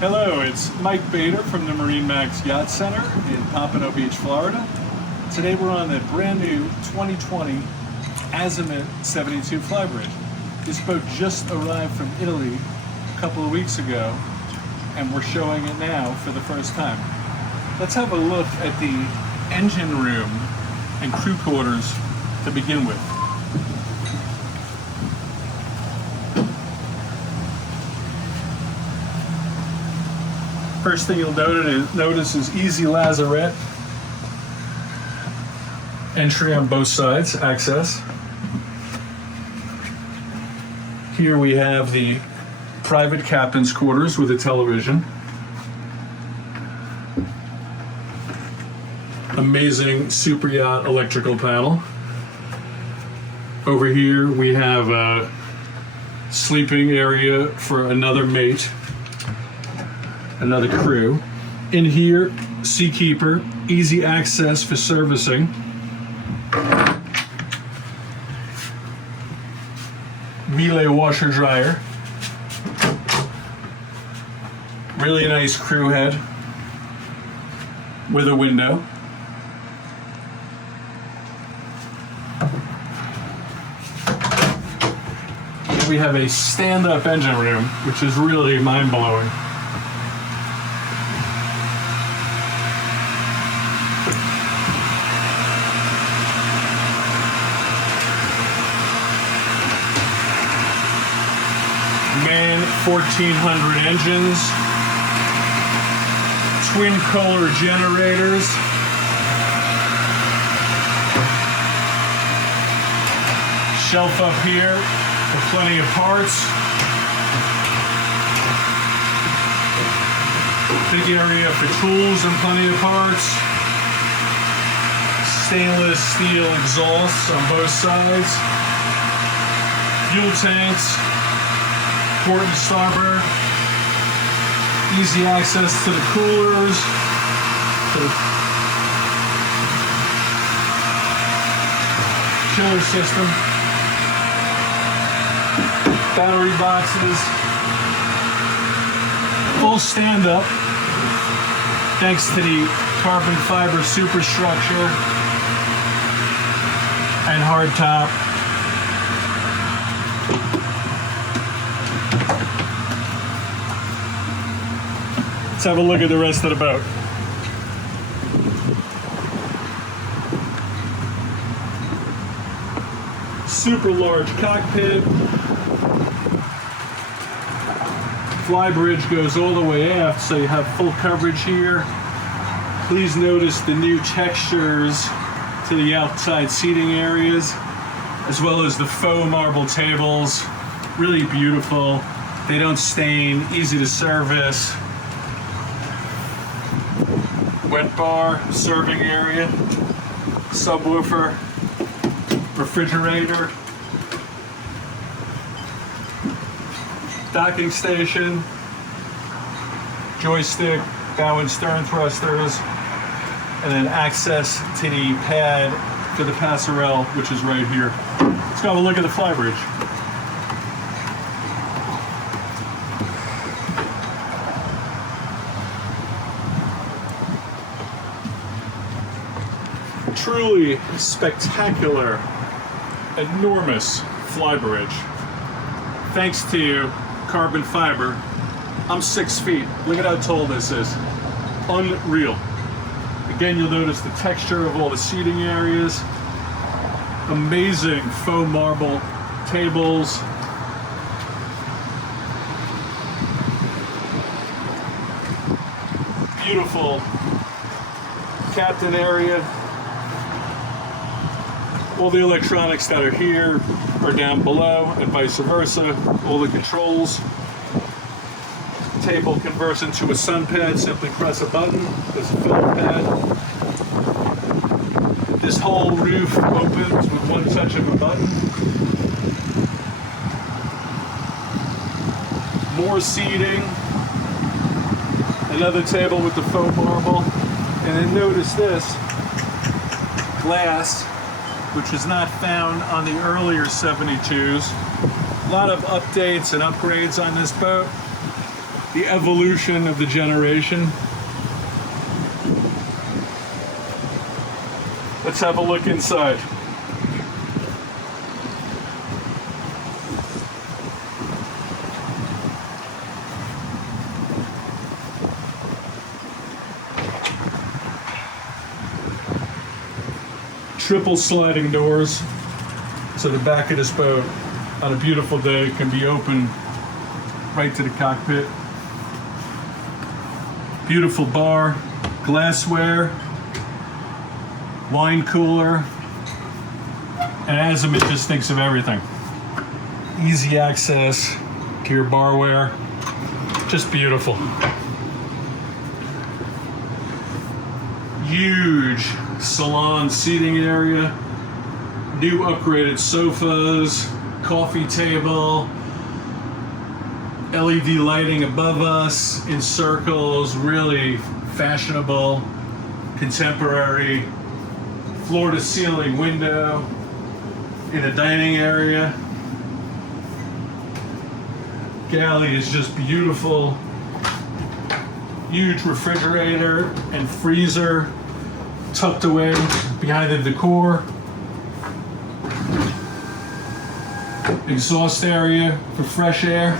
Hello, it's Mike Bader from the MarineMax Yacht Center in Pompano Beach, Florida. Today we're on the brand new 2020 Azimut 72 Flybridge. This boat just arrived from Italy a couple of weeks ago, and we're showing it now for the first time. Let's have a look at the engine room and crew quarters to begin with. First thing you'll notice is easy lazarette. Entry on both sides, access. Here we have the private captain's quarters with a television. Amazing super yacht electrical panel. Over here we have a sleeping area for another mate, another crew. In here, Seakeeper, easy access for servicing. Relay washer dryer. Really nice crew head with a window. We have a stand-up engine room, which is really mind-blowing. Man 1400 engines, twin Kohler generators, shelf up here for plenty of parts, big area for tools and plenty of parts, stainless steel exhausts on both sides, fuel tanks, port and starboard, easy access to the coolers, to the chiller system, battery boxes, full stand-up thanks to the carbon fiber superstructure and hard top. Let's have a look at the rest of the boat. Super large cockpit. Flybridge goes all the way aft, so you have full coverage here. Please notice the new textures to the outside seating areas, as well as the faux marble tables. Really beautiful. They don't stain, easy to service. Wet bar, serving area, subwoofer, refrigerator, docking station, joystick, bow and stern thrusters, and then access to the pad for the passerelle, which is right here. Let's go have a look at the Flybridge. Truly spectacular, enormous Flybridge. Thanks to carbon fiber, I'm 6 feet. Look at how tall this is. Unreal. Again, you'll notice the texture of all the seating areas. Amazing faux marble tables. Beautiful captain area. All the electronics that are here are down below, and vice versa. All the controls. Table converts into a sun pad. Simply press a button. There's a film pad. This whole roof opens with one touch of a button. More seating. Another table with the faux marble. And then notice this glass, which was not found on the earlier 72s. A lot of updates and upgrades on this boat. the evolution of the generation. Let's have a look inside. Triple sliding doors, so the back of this boat on a beautiful day can be open right to the cockpit. Beautiful bar, glassware, wine cooler, and Azimut just thinks of everything. Easy access to your barware, just beautiful. Huge salon seating area, new upgraded sofas, coffee table, LED lighting above us in circles, really fashionable, contemporary, floor to ceiling window in a dining area. Galley is just beautiful. Huge refrigerator and freezer tucked away behind the decor. Exhaust area for fresh air.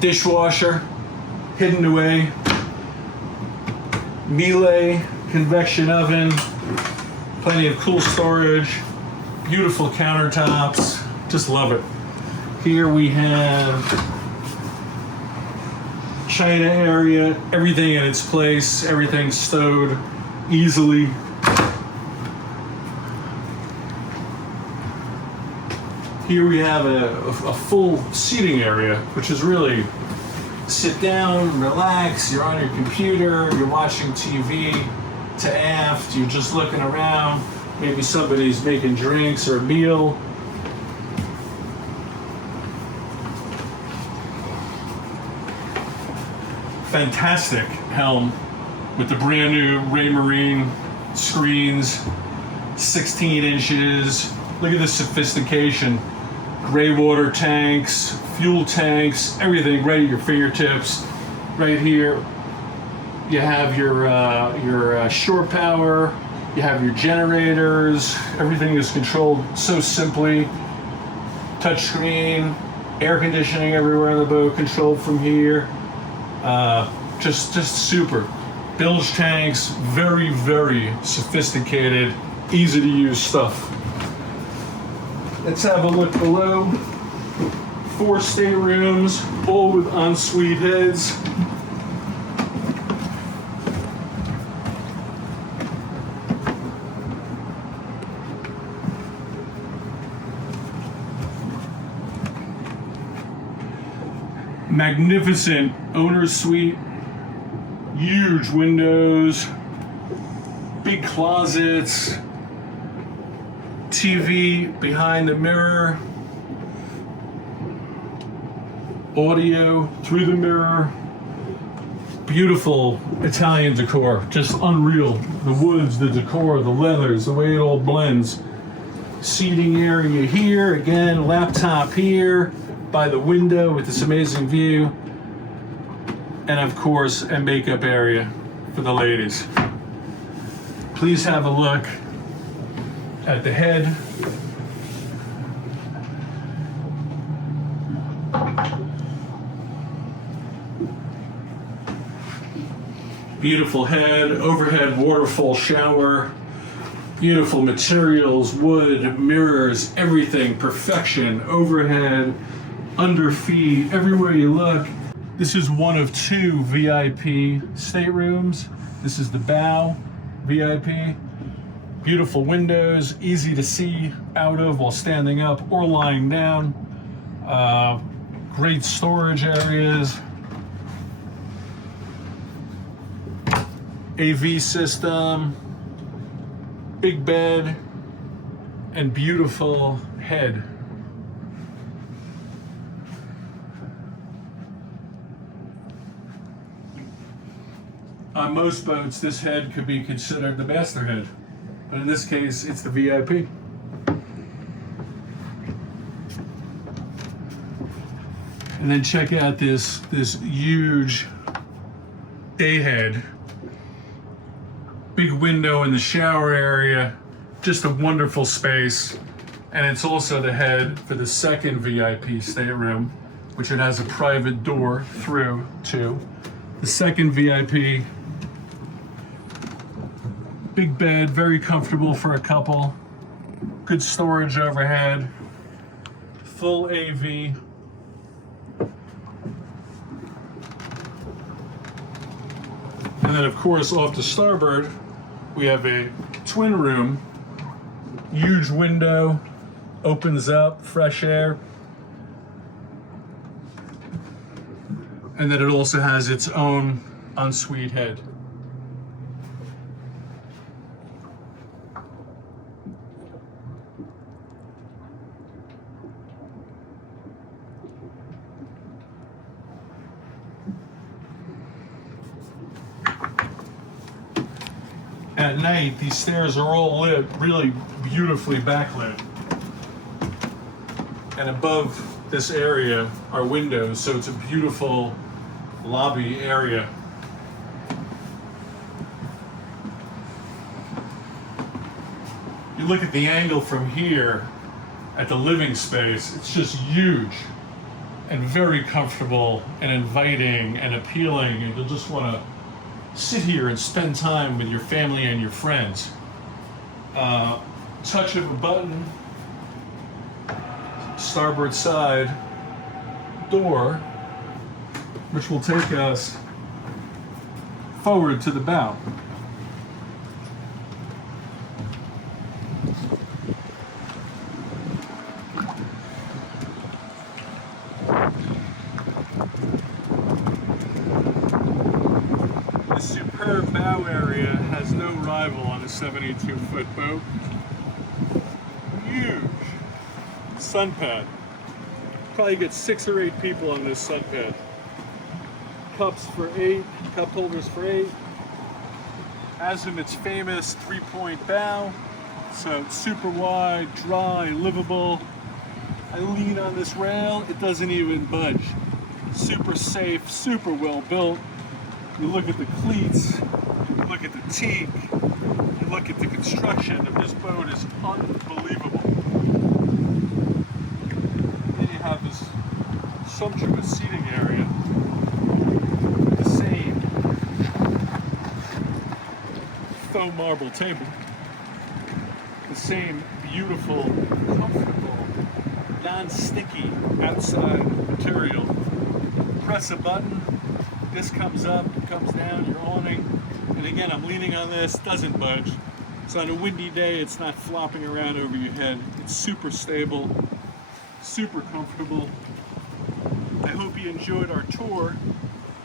Dishwasher hidden away. Miele convection oven. Plenty of cool storage. Beautiful countertops. Just love it. Here we have China area, everything in its place, everything stowed easily. Here we have a full seating area, which is really sit down, relax, you're on your computer, you're watching TV to aft, you're just looking around, maybe somebody's making drinks or a meal. Fantastic helm with the brand new RAYMARINE screens, 16 inches. Look at the sophistication. Gray water tanks, fuel tanks, everything right at your fingertips. Right here, you have your shore power, you have your generators, everything is controlled so simply. Touchscreen, air conditioning everywhere in the boat, controlled from here. Just super. Bilge tanks, very, very sophisticated, easy to use stuff. Let's have a look below. 4 staterooms, all with ensuite heads. Magnificent owner's suite, huge windows, big closets, TV behind the mirror, audio through the mirror, beautiful Italian decor, just unreal. The woods, the decor, the leathers, the way it all blends. Seating area here, again, laptop here, by the window with this amazing view, and of course a makeup area for the ladies. Please have a look at the head. Beautiful head, overhead waterfall shower, beautiful materials, wood, mirrors, everything, perfection, overhead, under feet, everywhere you look. This is one of 2 VIP staterooms. This is the bow VIP. Beautiful windows, easy to see out of while standing up or lying down. Great storage areas. AV system, big bed, and beautiful head. On most boats, this head could be considered the masterhead, but in this case, it's the VIP. And then check out this huge day head. Big window in the shower area. Just a wonderful space. And it's also the head for the second VIP stateroom, which it has a private door through to. The second VIP. Big bed, very comfortable for a couple. Good storage overhead. Full AV. And then of course off to starboard, we have a twin room. Huge window, opens up, fresh air. And then it also has its own ensuite head. At night, these stairs are all lit, really beautifully backlit. And above this area are windows, so it's a beautiful lobby area. You look at the angle from here at the living space, it's just huge and very comfortable and inviting and appealing, and you'll just want to sit here and spend time with your family and your friends. Touch of a button, starboard side door, which will take us forward to the bow. The superb bow area has no rival on a 72-foot boat. Huge sun pad. Probably get 6 or 8 people on this sun pad. Cups for 8, cup holders for 8. Azimut's famous 3-point bow. So it's super wide, dry, livable. I lean on this rail, it doesn't even budge. Super safe, super well built. You look at the cleats, you look at the teak, you look at the construction of this boat is unbelievable. Then you have this sumptuous seating area. The same faux marble table. The same beautiful, comfortable, non-sticky outside material. Press a button, this comes up, comes down, your awning. And again, I'm leaning on this, doesn't budge. So on a windy day, it's not flopping around over your head. It's super stable, super comfortable. I hope you enjoyed our tour.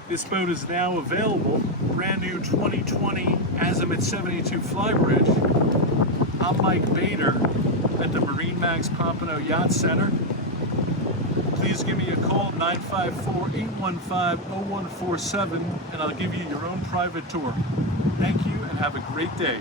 This boat is now available, brand new 2020 Azimut 72 Flybridge. I'm Mike Bader at the MarineMax Pompano Yacht Center. Please give me a call, 954-815-0147, and I'll give you your own private tour. Thank you and have a great day.